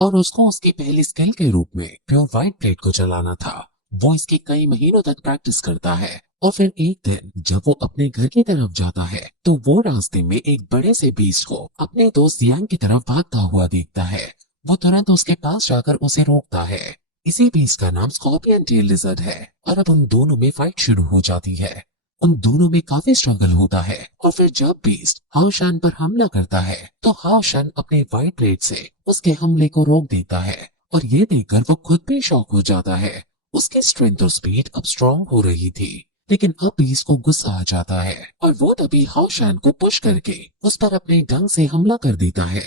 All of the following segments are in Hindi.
और उसको उसकी पहली स्किल के रूप में प्योर व्हाइट प्लेट को चलाना था। वो इसकी कई महीनों तक प्रैक्टिस करता है और फिर एक दिन जब वो अपने घर की तरफ जाता है तो वो रास्ते में एक बड़े से बीस्ट को अपने दोस्त यांग की तरफ भागता हुआ देखता है। वो तुरंत उसके पास जाकर उसे रोकता है। इसी बीस्ट का नाम स्कॉर्पियन टेल लिजर्ड है और अब उन दोनों में फाइट शुरू हो जाती है। उन दोनों में काफी स्ट्रगल होता है और फिर जब बीस्ट हाओशान पर हमला करता है तो हाओशान अपने व्हाइट ब्लेड से उसके हमले को रोक देता है और ये देखकर वो खुद भी शॉक हो जाता है। उसकी स्ट्रेंथ और स्पीड अब स्ट्रांग हो रही थी, लेकिन अब बीस्ट को गुस्सा आ जाता है और वो तभी हाओशान को पुश करके उस पर अपने डंक से हमला कर देता है।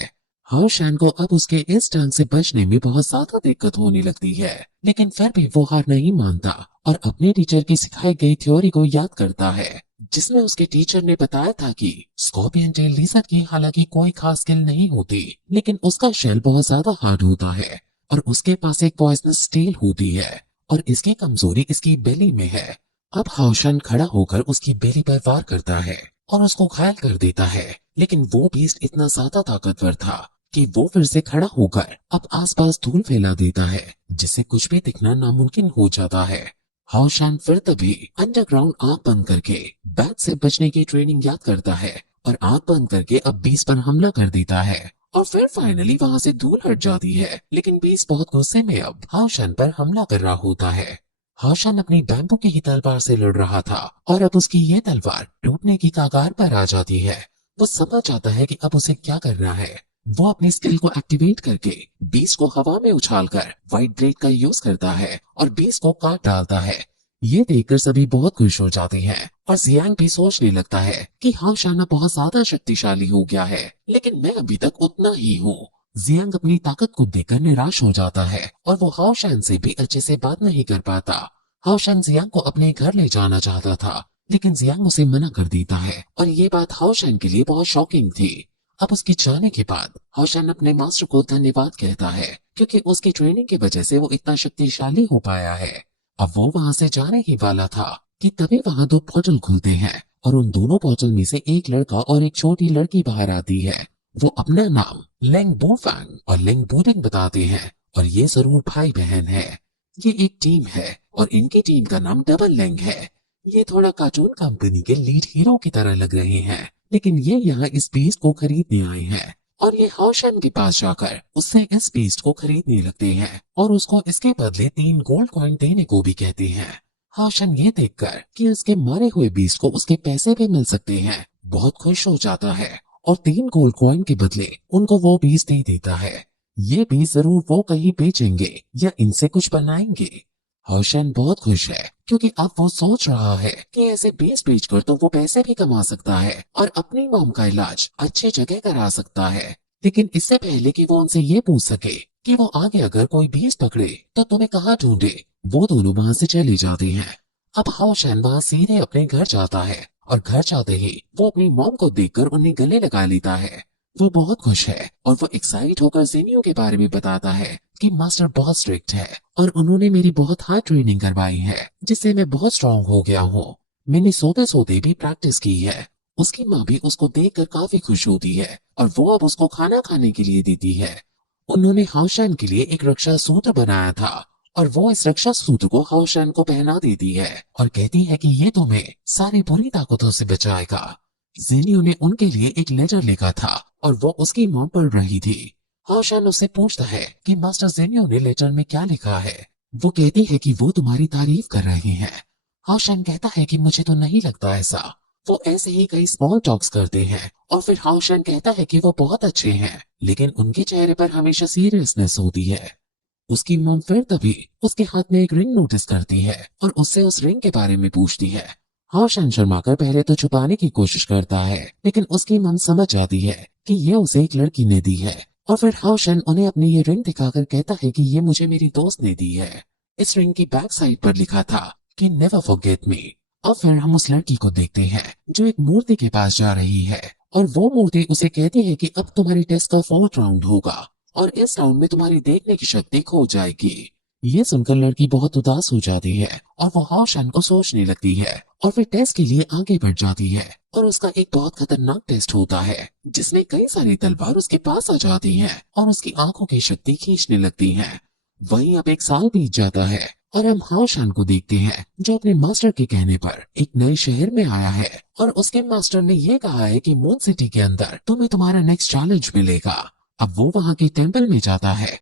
हाओशान को अब उसके इस डंक से बचने में बहुत ज्यादा दिक्कत होने लगती है, लेकिन फिर भी वो हार नहीं मानता और अपने टीचर की सिखाई गई थ्योरी को याद करता है, जिसमें उसके टीचर ने बताया था कि स्कॉर्पियन टेल लिजर्ड की हालांकि कोई खास स्किल नहीं होती, लेकिन उसका शेल बहुत ज्यादा हार्ड होता है और उसके पास एक पॉइजनस स्टील होती है और इसकी कमजोरी इसकी बेली में है। अब हाउशन खड़ा होकर उसकी बेली पर वार करता है और उसको घायल कर देता है, लेकिन वो बीस्ट इतना ज्यादा ताकतवर था कि वो फिर से खड़ा होकर अब आसपास धूल फैला देता है, जिससे कुछ भी दिखना नामुमकिन हो जाता है। हाउशान फिर तभी अंडरग्राउंड आंख बंद करके बैट से बचने की ट्रेनिंग याद करता है और आंख बंद करके अब बीस पर हमला कर देता है और फिर फाइनली वहां से धूल हट जाती है, लेकिन बीस बहुत गुस्से में अब हाउशान पर हमला कर रहा होता है। हाउशान अपनी बैम्बू की ही तलवार से लड़ रहा था और अब उसकी ये तलवार टूटने की कगार पर आ जाती है। वो समझ जाता है कि अब उसे क्या करना है। वो अपनी स्किल को एक्टिवेट करके बीस को हवा में उछालकर व्हाइट ब्लेड का यूज करता है और बीस को काट डालता है। ये देखकर सभी बहुत खुश हो जाते हैं और जियांग भी सोचने लगता है कि हाँ शाना बहुत ज्यादा शक्तिशाली हो गया है, लेकिन मैं अभी तक उतना ही हूँ। जियांग अपनी ताकत को देखकर निराश हो जाता है और वो हाओशान से भी अच्छे से बात नहीं कर पाता। हाओशान जियांग को अपने घर ले जाना चाहता था, लेकिन जियांग उसे मना कर देता है और ये बात हाओशान के लिए बहुत शॉकिंग थी। अब उसके जाने के बाद हाओशान अपने मास्टर को धन्यवाद कहता है, क्योंकि उसकी ट्रेनिंग की वजह से वो इतना शक्तिशाली हो पाया है। अब वो वहां से जाने ही वाला था कि तभी वहां दो पोर्टल खुलते हैं और उन दोनों पोर्टल में से एक लड़का और एक छोटी लड़की बाहर आती है। वो अपना नाम लेंग बोफैंग और लेंग बोडिंग बताते हैं और ये जरूर भाई बहन है। ये एक टीम है और इनकी टीम का नाम डबल लेंग है। ये थोड़ा कार्टून कंपनी के लीड हीरो की तरह लग रहे हैं, लेकिन ये यहाँ इस बीस्ट को खरीदने आए हैं और ये हाउशन के पास जाकर उससे इस बीस्ट को खरीदने लगते हैं और उसको इसके बदले 3 गोल्ड कॉइन देने को भी कहते हैं। हाउशन ये देखकर कि उसके मारे हुए बीस्ट को उसके पैसे भी मिल सकते हैं, बहुत खुश हो जाता है और 3 गोल्ड कॉइन के बदले उनको वो बीस्ट दे देता है। ये बीज जरूर वो कहीं बेचेंगे या इनसे कुछ बनाएंगे। हौशन बहुत खुश है क्योंकि अब वो सोच रहा है कि ऐसे बीज बेचकर तो वो पैसे भी कमा सकता है और अपनी मॉम का इलाज अच्छी जगह करा सकता है। लेकिन इससे पहले कि वो उनसे ये पूछ सके कि वो आगे अगर कोई बीज पकड़े तो तुम्हें कहाँ ढूंढे, वो दोनों वहां से चले जाते हैं। अब हौशन वहां सीधे अपने घर जाता है और घर जाते ही वो अपनी मॉम को देखकर उन्हें गले लगा लेता है। वो बहुत खुश है और वो एक्साइट होकर जेनियो के बारे में बताता है कि मास्टर बहुत स्ट्रिक्ट है और उन्होंने मेरी बहुत हार्ड ट्रेनिंग करवाई है, जिससे मैं बहुत स्ट्रांग हो गया हूँ। मैंने सोते सोते भी प्रैक्टिस की है। उसकी माँ भी उसको देखकर काफी खुश होती है और वो अब उसको खाना खाने के लिए देती है। उन्होंने हाउशान के लिए एक रक्षा सूत्र बनाया था और वो इस रक्षा सूत्र को हाउशान को पहना देती है और कहती है कि ये तुम्हें सारी बुरी ताकतों से बचाएगा। जेनियो ने उनके लिए एक लेटर लिखा था और वो उसकी मॉम पढ़ रही थी। हाउशान उससे पूछता है कि मास्टर जेनियो ने लेटर में क्या लिखा है। वो कहती है कि वो तुम्हारी तारीफ कर रहे हैं। हाउशान कहता है कि मुझे तो नहीं लगता ऐसा। वो ऐसे ही कई स्मॉल टॉक्स करते हैं और फिर हाउशान कहता है कि वो बहुत अच्छे हैं, लेकिन उनके चेहरे पर हमेशा सीरियसनेस होती है। उसकी मॉम फिर तभी उसके हाथ में एक रिंग नोटिस करती है और उससे उस रिंग के बारे में पूछती है। हाउशन शर्माकर पहले तो छुपाने की कोशिश करता है, लेकिन उसकी मॉम समझ जाती है कि ये उसे एक लड़की ने दी है और फिर हाउशन उन्हें अपनी ये रिंग दिखाकर कहता है कि ये मुझे मेरी दोस्त ने दी है। इस रिंग की बैक साइड पर लिखा था कि नेवर फॉरगेट मी। अब फिर हम उस लड़की को देखते हैं जो एक मूर्ति के पास जा रही है और वो मूर्ति उसे कहती है कि अब तुम्हारी टेस्ट का 4th राउंड होगा और इस राउंड में तुम्हारी देखने की शक्ति खो जाएगी। ये सुनकर लड़की बहुत उदास हो जाती है और वो हाओशान को सोचने लगती है और फिर टेस्ट के लिए आगे बढ़ जाती है और उसका एक बहुत खतरनाक टेस्ट होता है जिसमें कई सारी तलवार उसके पास आ जाती हैं और उसकी आंखों की शक्ति खींचने लगती हैं। वहीं अब एक साल बीत जाता है और हम हाओशान को देखते हैं जो अपने मास्टर के कहने पर एक नए शहर में आया है और उसके मास्टर ने ये कहा है कि मून सिटी के अंदर तुम्हें तुम्हारा नेक्स्ट चैलेंज मिलेगा। अब वो वहाँ के टेंपल में जाता है